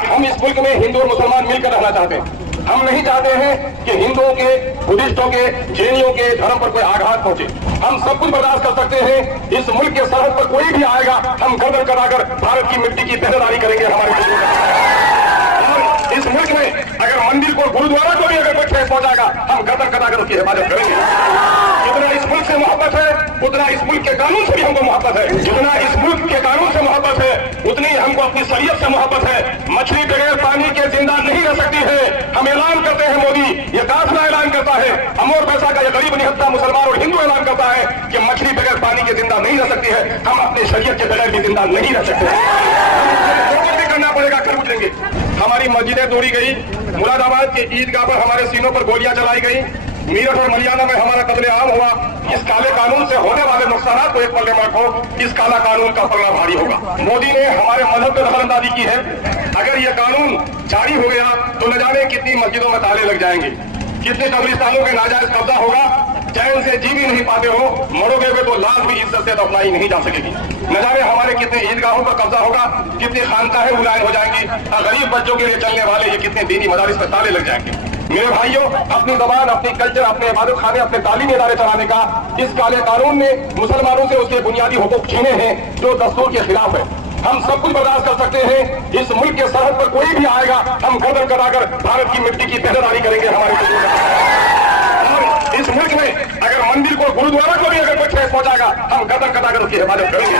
हम इस मुल्क में हिंदू और मुसलमान मिलकर रहना चाहते हैं। हम नहीं चाहते हैं कि हिंदुओं के, बुद्धिस्टों के, जैनियों के धर्म पर कोई आघात पहुंचे। हम सब कुछ बर्दाश्त कर सकते हैं। इस मुल्क के सरहद पर कोई भी आएगा, हम गर्दन कटाकर भारत की मिट्टी की पहरेदारी करेंगे। हमारे इस मुल्क में अगर मंदिर को, गुरुद्वारा को भी अगर कोई ठेस पहुंचाएगा, हम गर्दन कटाकर उसकी हिफाजत करेंगे। जितना इस मुल्क से मोहब्बत है, उतना इस मुल्क के कानून से भी हमको मोहब्बत है। जितना इस मुल्क के कानून से मोहब्बत है, उतनी हमको अपनी शरीयत से मोहब्बत है। मछली बगैर पानी के जिंदा नहीं रह सकती है। हम ऐलान करते हैं, मोदी ये काफिला ऐलान करता है, अमोर पैसा का ये गरीब निहत्ता मुसलमान और हिंदू ऐलान करता है कि मछली बगैर पानी के जिंदा नहीं रह सकती है। हम अपने शरीयत के बगैर भी जिंदा नहीं रह सकते। भी करना पड़ेगा, कर उठेंगे। हमारी मस्जिदें तोड़ी गई, मुरादाबाद के ईदगाह पर हमारे सीनों पर गोलियां चलाई गई, मीरठ और मलियाना में हमारा कत्लेआम हुआ। इस काले कानून से होने वाले नुकसानात को एक पल्ले में रखो, इस काला कानून का पलड़ा भारी होगा। मोदी ने हमारे मजहब पर दखलंदाजी की है। अगर ये कानून जारी हो गया तो न जाने कितनी मस्जिदों में ताले लग जाएंगे, कितने कब्रिस्तानों के नाजायज कब्जा होगा। चैन से जी भी नहीं पाते हो, मरोगे हुए तो लाश भी इज्जत से दफनाई नहीं जा सकेगी। न जाने हमारे कितने ईदगाहों पर कब्जा होगा, कितनी खानकाहें मुलायम हो जाएंगी, गरीब बच्चों के लिए चलने वाले ये कितने दीनी मदारिस पर ताले लग जाएंगे। मेरे भाइयों, अपनी जबान, अपनी कल्चर, अपने इबादत खाने, अपने तालीमी इदारे चलाने का इस काले कानून ने मुसलमानों से उसके बुनियादी हुकूक छीने हैं जो दस्तूर के खिलाफ है। हम सब कुछ बर्दाश्त कर सकते हैं। इस मुल्क के सरहद पर कोई भी आएगा, हम गर्दन कटाकर भारत की मिट्टी की पहरेदारी करेंगे। इस मुल्क में अगर मंदिर को, गुरुद्वारा को भी अगर कोई ठेस पहुंचाएगा, हम गर्दन कटाकर उसकी हिफाजत करेंगे।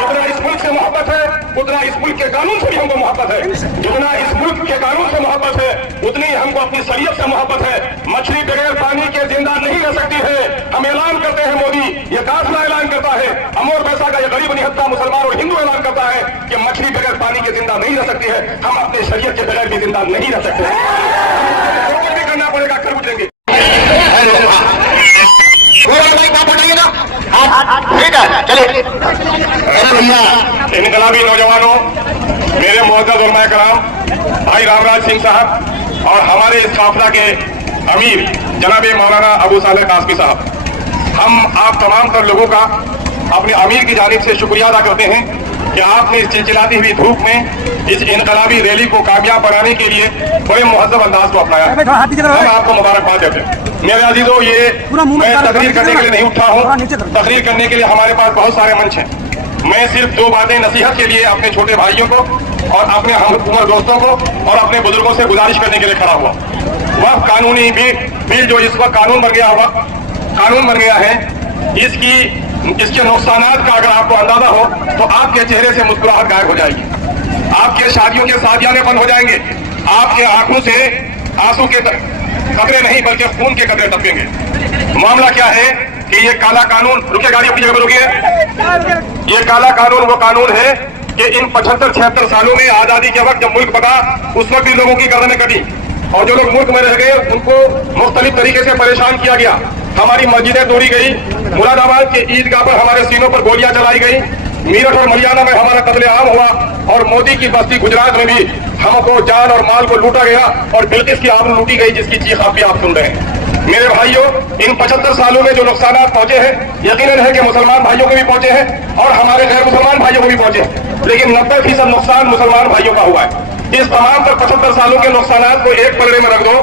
जितना इस मुल्क से मोहब्बत है, उतना इस मुल्क के कानून से भी हमको मोहब्बत है। जितना इस मुल्क के कानून से मोहब्बत है, उतनी हमको अपनी शरीयत से मोहब्बत है। मछली बगैर पानी के जिंदा नहीं रह सकती है। हम ऐलान करते हैं, मोदी ये काफिला ऐलान करता है, अमोर पैसा का ये गरीब निहत्ता मुसलमान और हिंदू ऐलान करता है कि मछली बगैर पानी के जिंदा नहीं रह सकती है। हम अपने शरीयत के बगैर भी जिंदा नहीं रह सकते। भी करना पड़ेगा, कर उठेंगे। ठीक है, चलिए। इनकलाबी नौजवानों, मेरे मुअज़्ज़ज़ उलमा कराम, भाई रामराज सिंह साहब और हमारे इस काफिला के अमीर जनाब मौलाना अबू सालेह कासमी साहब, हम आप तमाम तर लोगों का अपने अमीर की जानिब से शुक्रिया अदा करते हैं कि आपने इस चिलचिलाती हुई धूप में इस इनकलाबी रैली को कामयाब बनाने के लिए बड़े मुहज़्ज़ब अंदाज को अपनाया। हम आपको मुबारकबाद देते हैं। मेरे अजीजों, ये मैं तकरीर करने के लिए नहीं उठा हूँ। तकरीर करने के लिए हमारे पास बहुत सारे मंच हैं। मैं सिर्फ दो बातें नसीहत के लिए अपने छोटे भाइयों को और अपने हम उम्र दोस्तों को और अपने बुजुर्गों से गुजारिश करने के लिए खड़ा हुआ। वह कानूनी बिल जो इस वक्त कानून बन गया है, इसके नुकसानात का अगर आपको अंदाजा हो तो आपके चेहरे से मुस्कुराहट गायब हो जाएगी, आपके शादियों के सादियाने बंद हो जाएंगे, आपके आंखों से आंसू के कतरे नहीं बल्कि खून के कतरे टपकेंगे। मामला क्या है कि ये काला कानून, रुकिए गाड़ी अपनी जगह पर रुकिए। ये काला कानून वो कानून है कि इन 75-76 सालों में आजादी के वक्त जब मुल्क बना, उस वक्त भी लोगों की गर्दनें कटी और जो लोग मुल्क में रह गए उनको मुख्तलिफ तरीके से परेशान किया गया। हमारी मस्जिदें तोड़ी गई, मुरादाबाद के ईदगाह पर हमारे सीनों पर गोलियां चलाई गई, मीरठ और मलियाना में हमारा कत्लेआम हुआ और मोदी की बस्ती गुजरात में भी हमको जान और माल को लूटा गया और बिल्किस की आबरू लूटी गई, जिसकी चीख आप भी आप सुन रहे हैं। मेरे भाइयों, इन 75 सालों में जो नुकसानात पहुंचे हैं, यकीनन है कि मुसलमान भाइयों को भी पहुंचे हैं और हमारे गैर मुसलमान भाइयों को भी पहुंचे हैं, लेकिन 90% नुकसान मुसलमान भाइयों का हुआ है। इस तमाम पर 75 सालों के नुकसानात को एक पल्ले में रख दो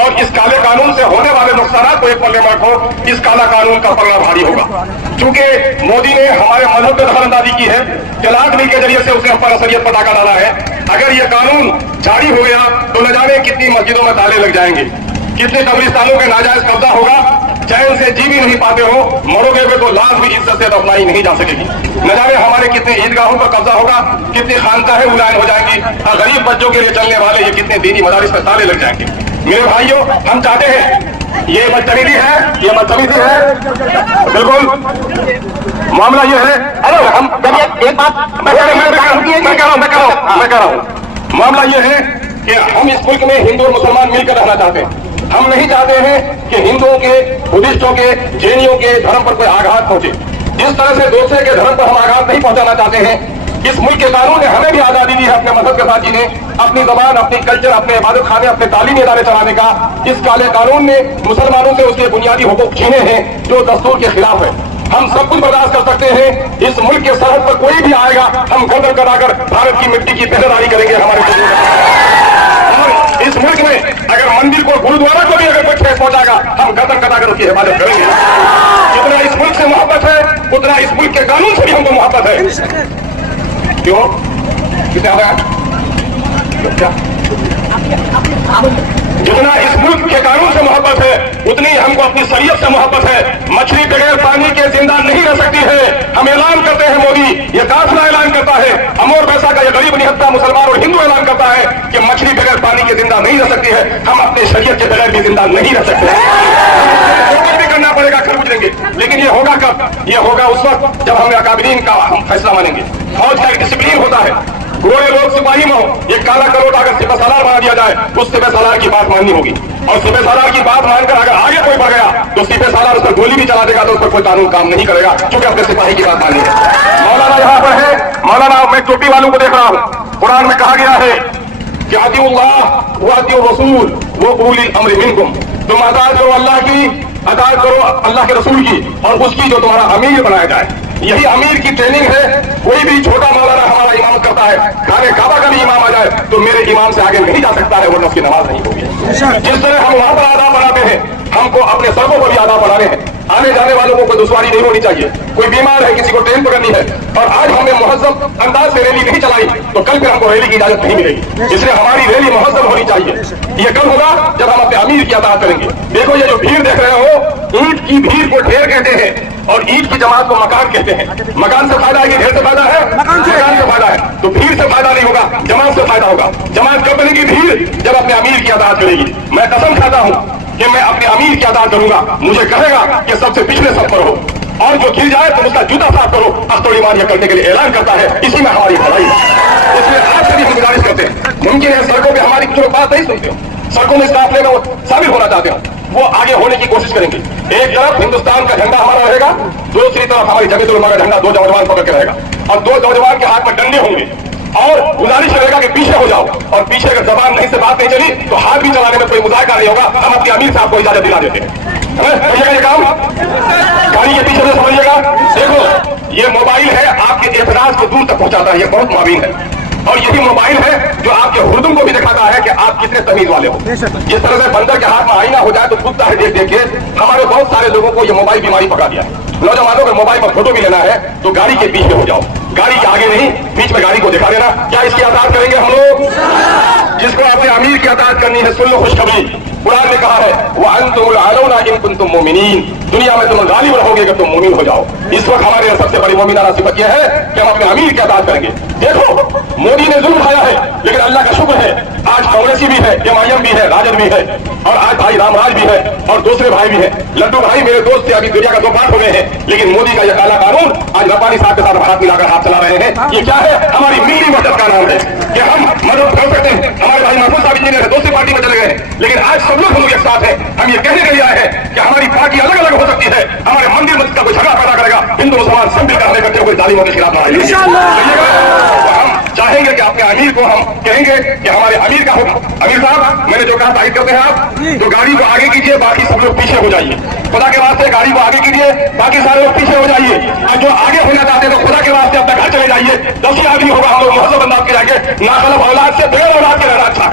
और इस काले कानून से होने वाले नुकसानात को एक पल्ले में रखो, इस काला कानून का पलड़ा भारी होगा। चूंकि मोदी ने हमारे मजहब पर दखलंदाजी की है, तलाक बिल के जरिए से उसने हमारा शरीयत पर डाका डाला है। अगर ये कानून जारी हो गया तो न जाने कितनी मस्जिदों में ताले लग जाएंगे, कितने कब्रिस्तानों के नाजायज कब्जा होगा, चैन से जी भी नहीं पाते हो, मरोगे हुए तो लाश भी इज्जत से दफनाई नहीं जा सकेगी। न जाने हमारे कितने ईदगाहों पर कब्जा होगा, कितनी खानकाहें मुलायम हो जाएंगी, गरीब बच्चों के लिए चलने वाले ये कितने दीनी मदारिस पर ताले लग जाएंगे। मेरे भाइयों, हम चाहते हैं, ये बदतमीजी है, बिल्कुल मामला ये है। अरे हम एक बात मैं कह रहा हूँ, मामला ये है कि हम इस मुल्क में हिंदू और मुसलमान मिलकर रहना चाहते हैं। हम नहीं चाहते हैं कि हिंदुओं के, बुद्धिस्टों के, जैनियों के धर्म पर कोई आघात पहुंचे। जिस तरह से दूसरे के धर्म पर हम आघात नहीं पहुंचाना चाहते हैं, इस मुल्क के कानून ने हमें भी आजादी दी है अपने मजहब के साथ जीने, अपनी जबान, अपनी कल्चर, अपने इबादत खाने, अपने तालीमी इदारे चलाने का। इस काले कानून ने मुसलमानों से उसके बुनियादी हुकूक छीने हैं जो दस्तूर के खिलाफ है। हम सब कुछ बर्दाश्त कर सकते हैं। इस मुल्क के सरहद पर कोई भी आएगा, हम गर्दन कटाकर भारत की मिट्टी की पहरेदारी करेंगे। हमारे गुरुद्वारा को भी अगर कोई ठेस पहुंचाएगा हम गर्दन कटा कर उसकी हिफाजत करेंगे। जितना इस मुल्क से मोहब्बत है उतना इस मुल्क के कानून से भी हमको मोहब्बत है। क्यों किसे आ रहा है? जितना इस मुल्क के कानून से मोहब्बत है उतनी हमको अपनी शरीयत से मोहब्बत है। मछली बगैर पानी के जिंदा नहीं रह सकती है। हम ऐलान करते हैं, मोदी ये काफिला ऐलान करता है, अमोर पैसा का ये गरीब निहत्ता मुसलमान और हिंदू ऐलान करता है कि मछली बगैर पानी के जिंदा नहीं रह सकती है। हम अपने शरीयत के बगैर भी जिंदा नहीं रह सकते। भी करना पड़ेगा, खरबूज लेंगे, लेकिन ये होगा कब? ये होगा उस वक्त जब हमें अकाबरीन का हम फैसला मानेंगे। फौज का एक डिसिप्लिन होता है, गोरे लोग सिपाही में हो, एक काला करोड़ अगर सिपह सालार बना दिया जाए तो उस सिपह सालार की बात माननी होगी। और सिपह सालार की बात मानकर अगर आगे कोई बढ़ गया तो सिपह सालार उस पर गोली भी चला देगा तो उस पर कोई कानून काम नहीं करेगा, क्योंकि अपने सिपाही की बात माननी है। मौलाना यहाँ पर है, मौलाना मैं टोपी वालों को देख रहा हूँ। कुरान में कहा गया है कि अतीउल्लाह व अतीउर रसूल व उलिल अम्र मिनकुम, तुम अताअत करो अल्लाह की, अताअत करो अल्लाह के रसूल की और उसकी जो तुम्हारा अमीर बनाया जाए। यही अमीर की ट्रेनिंग है। कोई भी छोटा मौलाना हमारा इमामत करता है, खाने काबा का भी इमाम आ जाए तो मेरे इमाम से आगे नहीं जा सकता है, वरना उसकी नमाज नहीं होगी। जिस तरह हम वहां पर आदाब बनाते हैं, हमको अपने सड़कों पर भी आदाब बनाने हैं। आने जाने वालों को कोई दुश्वारी नहीं होनी चाहिए। कोई बीमार है, किसी को ट्रेन पकड़नी है और आज हमने मुहज्जम अंदाज से रैली नहीं चलाई तो कल फिर हमको रैली की इजाजत नहीं मिलेगी। इसलिए हमारी रैली मुहज्जम होनी चाहिए। ये कब होगा? जब हम अपने अमीर की अताअत करेंगे। देखो ये जो भीड़ देख रहे हो, ईंट की भीड़ को ढेर कहते हैं और ईंट की जमात को मकान कहते हैं। मकान से फायदा है कि ढेर से फायदा है? मकान से फायदा है। तो भीड़ से फायदा नहीं होगा, जमात से फायदा होगा। जमात कब बनेगी? भीड़ जब अपने अमीर की अताअत करेगी। मैं कसम खाता हूं कि मैं अपने अमीर की अताअत करूंगा। मुझे कहेगा कि सबसे पिछले सब पर हो और जो गिर जाए तो उसका जूता साफ करो। अख्तर ईमान यह करने के लिए ऐलान करता है, इसी में हमारी भलाई है। इसलिए आपसे भी हम गुजारिश करते हैं, मुमकिन है सड़कों पे हमारी कुछ बात नहीं सुनते हो, सड़कों में स्टाफ लेकर वो शामिल होना चाहते हो, वो आगे होने की कोशिश करेंगे। एक तरफ हिंदुस्तान का झंडा हमारा रहेगा, दूसरी तरफ हमारी जमीयत उलमा का झंडा दो नौजवान पकड़ के रहेगा और दो नौजवान के हाथ में डंडे होंगे और गुजारिश करेगा कि पीछे हो जाओ। और पीछे अगर जबान नहीं से बात नहीं चली तो हाथ भी चलाने में कोई मुजाहिदा नहीं होगा। हम अपने अमीर साहब को इजाजत दिला देते हैं। ये काम गाड़ी के पीछे से समझिएगा। देखो ये मोबाइल है, आपके एतराज को दूर तक पहुंचाता है, ये बहुत मावीन है। और यही मोबाइल है जो आपके हुर्दुम को भी दिखाता है कि आप कितने तमीज वाले हो। जिस तरह से बंदर के हाथ में आईना हो जाए तो खुदता है देख देख के, हमारे बहुत सारे लोगों को ये मोबाइल बीमारी पकड़ा दिया है। नौजवानों को मोबाइल पर फोटो भी लेना है तो गाड़ी के पीछे हो जाओ, गाड़ी के आगे नहीं, बीच में गाड़ी को दिखा देना। क्या इसकी अताअत करेंगे हम लोग? जिसको अपने अमीर की अताअत करनी है, सुन लो खुशखबरी। कुरान ने कहा है वह अंतुमुल आलौना इन कुंतुम मोमिनीन, दुनिया में तुम गालिब रहोगे कि तुम मोमिन हो जाओ। इस वक्त हमारे सबसे बड़ी मोमिनाना सिफत यह है कि हम अपने अमीर की अताअत करेंगे। देखो मोदी ने जुल्म उठाया है, लेकिन अल्लाह का शुक्र है आज कांग्रेसी भी है, एमआईएम भी है, राजद भी है और आज भाई रामराज भी है और दूसरे भाई भी है। लड्डू भाई मेरे दोस्त थे, अभी दुनिया का दो पार्ट हो गए हैं, लेकिन मोदी का यह काला कानून आज रब्बानी साहब के साथ हाथ मिलाकर हाथ चला रहे हैं। ये क्या है? हमारी मिली मदद का नाम है कि हम मदद कर सकते हैं। हमारे भाई महफूज साहब इंजीनियर है, दूसरी पार्टी में चले गए हैं, लेकिन आज सब लोग हम लोग एक साथ हैं। हम ये कहने के लिए आए हैं कि हमारी पार्टी अलग अलग हो सकती है, हमारे मंदिर मस्जिद का कोई झगड़ा पैदा करेगा, हिंदू मुसलमान सब मिलकर हमें करते हुए जालिमों के खिलाफ लड़ाई। हम चाहेंगे कि अपने अमीर को हम कहेंगे कि हमारे अमीर का होगा। अमीर साहब मैंने जो कहा तारीफ करते हैं आप, तो गाड़ी को आगे कीजिए, बाकी सब लोग पीछे हो जाइए। खुदा के वास्ते गाड़ी को आगे कीजिए, बाकी सारे लोग पीछे हो जाइए। और जो आगे होना चाहते हैं तो खुदा के वास्ते अपना घर चले जाइए। 10 आदमी होगा, हम लोग मुहज्जम अंदाज के जाएंगे, नाखलफ औलाद से बगैर औलाद के रहना अच्छा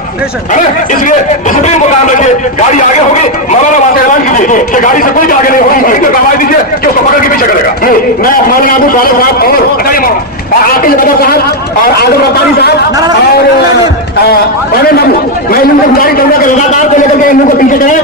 है ना। इसलिए डिसिप्लिन को काम रखिए। गाड़ी आगे होगी, मौलाना वहां से ऐलान कीजिए कि गाड़ी से कोई भी आगे नहीं होगी, वहीं पर दबाई दीजिए कि उसको पकड़ के पीछे करेगा। मैं मौलाना अबू सालेह साहब और आतिल बदर साहब और आजम रब्बानी साहब और मैं इन लोग जारी करूंगा कि लगातार को लेकर के इन लोग को पीछे करें।